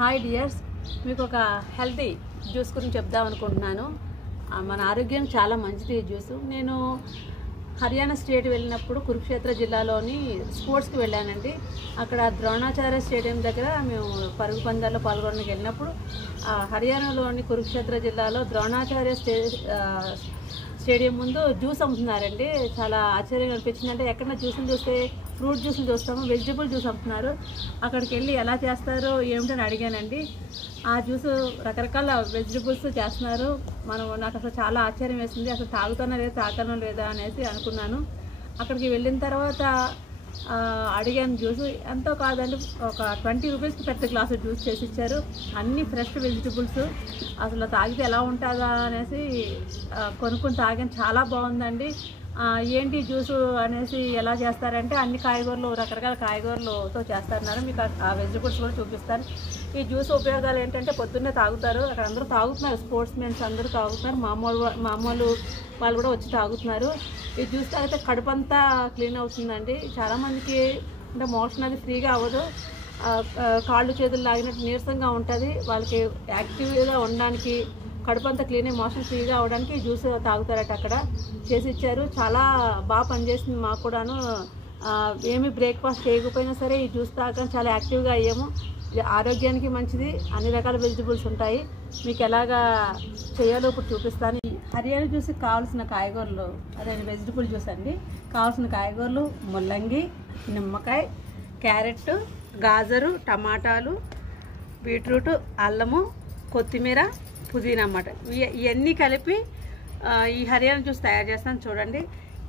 Hi dears, మీకు ఒక healthy juice గురించి చెప్దాం అనుకుంటున్నాను. మన ఆరోగ్యం చాలా మంచిది ఈ జ్యూస్. నేను హర్యానా స్టేట్ వెళ్ళినప్పుడు కురుక్షేత్ర జిల్లాలోని స్పోర్ట్స్కి వెళ్ళానండి. అక్కడ ద్రోణాచార్య స్టేడియం దగ్గర మేము పరుగు పందాల్లో పాల్గొనడానికి వెళ్ళినప్పుడు హర్యానాలోని కురుక్షేత్ర జిల్లాలో ద్రోణాచార్య స్టేడియం ముందు జ్యూస్ అమ్ముతున్నారండి. చాలా ఆశ్చర్యంగా అనిపించింది. అంటే ఎక్కడన్నా జ్యూసులు చూస్తే ఫ్రూట్ జ్యూసులు చూస్తాము, వెజిటబుల్ జ్యూస్ అమ్ముతున్నారు. అక్కడికి వెళ్ళి ఎలా చేస్తారో ఏమిటని అడిగానండి. ఆ జ్యూస్ రకరకాల వెజిటబుల్స్ చేస్తున్నారు. నాకు అసలు చాలా ఆశ్చర్యం వేసింది. అసలు తాగుతానో లేదా తాగనో లేదా అనేసి అనుకున్నాను. అక్కడికి వెళ్ళిన తర్వాత అడిగాను. జ్యూస్ ఎంతో కాదండి, ఒక 20 రూపీస్కి పెద్ద గ్లాసు జ్యూస్ చేసి ఇచ్చారు. అన్నీ ఫ్రెష్ వెజిటబుల్స్. అసలు తాగితే ఎలా ఉంటుందా అనేసి కొనుక్కొని తాగాను. చాలా బాగుందండి. ఏంటి జ్యూసు అనేసి ఎలా చేస్తారంటే అన్ని కాయగూరలు, రకరకాల కాయగూరలతో చేస్తున్నారు. మీకు ఆ వెజిటబుల్స్ కూడా చూపిస్తాను. ఈ జ్యూస్ ఉపయోగాలు ఏంటంటే పొద్దున్నే తాగుతారు. అక్కడ అందరూ తాగుతున్నారు, స్పోర్ట్స్ మెన్స్ అందరూ తాగుతున్నారు, మామూలు వాళ్ళు కూడా వచ్చి తాగుతున్నారు. ఈ జ్యూస్ తాగితే కడుపు అంతా క్లీన్ అవుతుందండి. చాలామందికి అంటే మోషన్ అది ఫ్రీగా అవ్వదు, కాళ్ళు చేతులు లాగినట్టు నీరసంగా ఉంటుంది. వాళ్ళకి యాక్టివ్గా ఉండడానికి, కడుపు అంతా క్లీన్ అయ్యి మోషన్ ఫ్రీగా అవ్వడానికి జ్యూస్ తాగుతారట. అక్కడ చేసి ఇచ్చారు. చాలా బాగా పనిచేసింది మాకు కూడాను. ఏమి బ్రేక్ఫాస్ట్ చేయకపోయినా సరే ఈ జ్యూస్ తాగడం చాలా యాక్టివ్గా అయ్యాము. ఇది ఆరోగ్యానికి మంచిది. అన్ని రకాల వెజిటబుల్స్ ఉంటాయి. మీకు ఎలాగా చేయాలో ఇప్పుడు చూపిస్తాను. హర్యానా జ్యూస్కి కావాల్సిన కాయగూరలు, అదే వెజిటబుల్ జ్యూస్ అండి. కావాల్సిన కాయగూరలు ముల్లంగి, నిమ్మకాయ, క్యారెట్, గాజరు, టమాటాలు, బీట్రూట్, అల్లము, కొత్తిమీర, పుదీనా అన్నమాట. ఇవన్నీ కలిపి ఈ హర్యానా జ్యూస్ తయారు చేస్తాను చూడండి.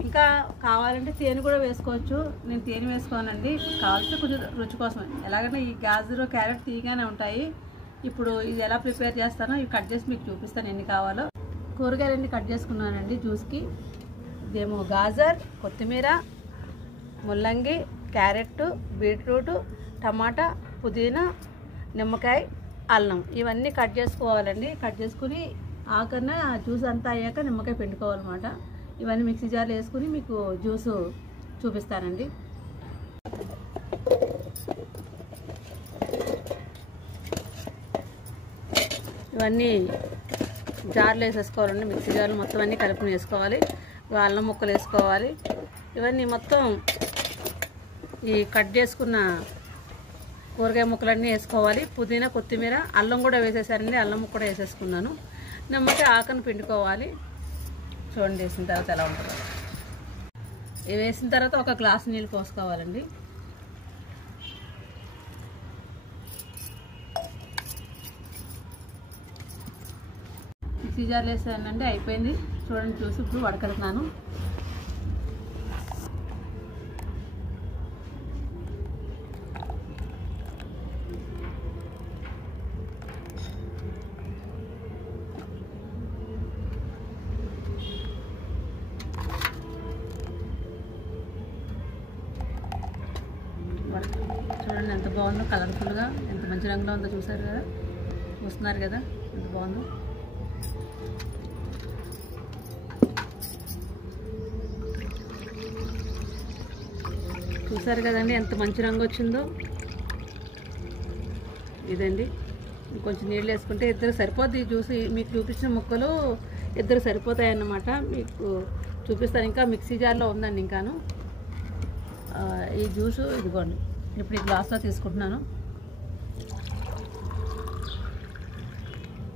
ఇంకా కావాలంటే తేనె కూడా వేసుకోవచ్చు. నేను తేనె వేసుకోనండి, కావాల్సిన కొంచెం రుచి కోసం. ఎలాగైనా ఈ గాజరు, క్యారెట్ తీయగానే ఉంటాయి. ఇప్పుడు ఇది ఎలా ప్రిపేర్ చేస్తానో ఇవి కట్ చేసి మీకు చూపిస్తాను ఎన్ని కావాలో. కూరగాయలన్నీ కట్ చేసుకున్నానండి జ్యూస్కి. ఇదేమో గాజర్, కొత్తిమీర, ముల్లంగి, క్యారెట్, బీట్రూట్, టమాటా, పుదీనా, నిమ్మకాయ, అల్లం ఇవన్నీ కట్ చేసుకోవాలండి. కట్ చేసుకుని ఆఖరిన జ్యూస్ అంతా అయ్యాక నిమ్మకాయ పిండుకోవాలన్నమాట. ఇవన్నీ మిక్సీ జార్లో వేసుకుని మీకు జ్యూసు చూపిస్తానండి. ఇవన్నీ జార్లో వేసేసుకోవాలండి. మిక్సీ జార్లో మొత్తం అన్నీ కలుపుని వేసుకోవాలి. అల్లం ముక్కలు వేసుకోవాలి. ఇవన్నీ మొత్తం ఈ కట్ చేసుకున్న కూరగాయ ముక్కలన్నీ వేసుకోవాలి. పుదీనా, కొత్తిమీర, అల్లం కూడా వేసేసారండి. అల్లం ముక్క కూడా వేసేసుకున్నాను. నిమ్మకాయ ఆకను పిండుకోవాలి. చూడండి వేసిన తర్వాత ఎలా ఉంటుందో. ఇవి వేసిన తర్వాత ఒక గ్లాసు నీళ్ళు పోసుకోవాలండి. మిక్సీ జార్లో వేసానండి, అయిపోయింది. చూడండి చూసి ఇప్పుడు వడకడుతున్నాను. చూడండి ఎంత బాగుందో, కలర్ఫుల్గా ఎంత మంచి రంగులో ఉందో. చూసారు కదా, చూస్తున్నారు కదా ఎంత బాగుందో. చూసారు కదండి ఎంత మంచి రంగు వచ్చిందో. ఇదండి, కొంచెం నీళ్ళు వేసుకుంటే ఇద్దరు సరిపోద్ది. జ్యూస్ మీకు చూపించిన ముక్కలు ఇద్దరు సరిపోతాయి అన్నమాట. మీకు చూపిస్తాను. ఇంకా మిక్సీ జార్లో ఉందండి ఇంకాను ఈ జ్యూసు. ఇదిగోండి ఇప్పుడు ఈ గ్లాస్లో తీసుకుంటున్నాను.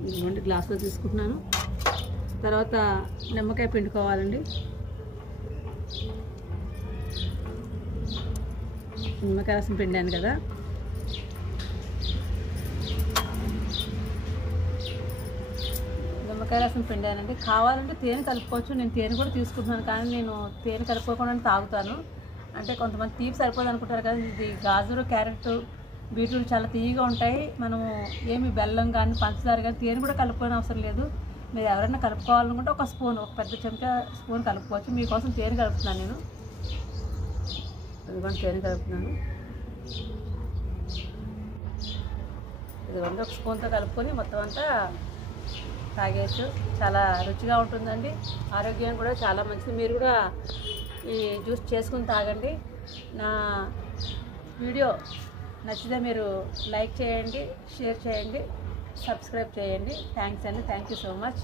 ఇదిగోండి గ్లాస్లో తీసుకుంటున్నాను. తర్వాత నిమ్మకాయ పిండుకోవాలండి. నిమ్మకాయ రసం పిండాను కదా. నిమ్మకాయ రసం పిండానండి. కావాలంటే తేనె కలుపుకోవచ్చు. నేను తేనె కూడా తీసుకుంటున్నాను, కానీ నేను తేనె కలుపుకోకుండా తాగుతాను. అంటే కొంతమంది తీపి సరిపోదు అనుకుంటారు కదా. ఇది గాజరు, క్యారెట్, బీట్రూట్ చాలా తీయగా ఉంటాయి. మనము ఏమి బెల్లం కానీ పంచదార కానీ తేనె కూడా కలుపుకోని అవసరం లేదు. మీరు ఎవరైనా కలుపుకోవాలనుకుంటే ఒక స్పూన్, ఒక పెద్ద చెంచా స్పూన్ కలుపుకోవచ్చు. మీకోసం తేనె కలుపుతున్నాను నేను. ఇదిగోండి తేనె కలుపుతున్నాను. ఇదిగోండి ఒక స్పూన్తో కలుపుకొని మొత్తం అంతా తాగేయచ్చు. చాలా రుచిగా ఉంటుందండి. ఆరోగ్యానికి కూడా చాలా మంచిది. మీరు కూడా ఈ జ్యూస్ చేసుకుని తాగండి. నా వీడియో నచ్చితే మీరు లైక్ చేయండి, షేర్ చేయండి, సబ్స్క్రైబ్ చేయండి. థ్యాంక్స్ అండి. Thank you so much.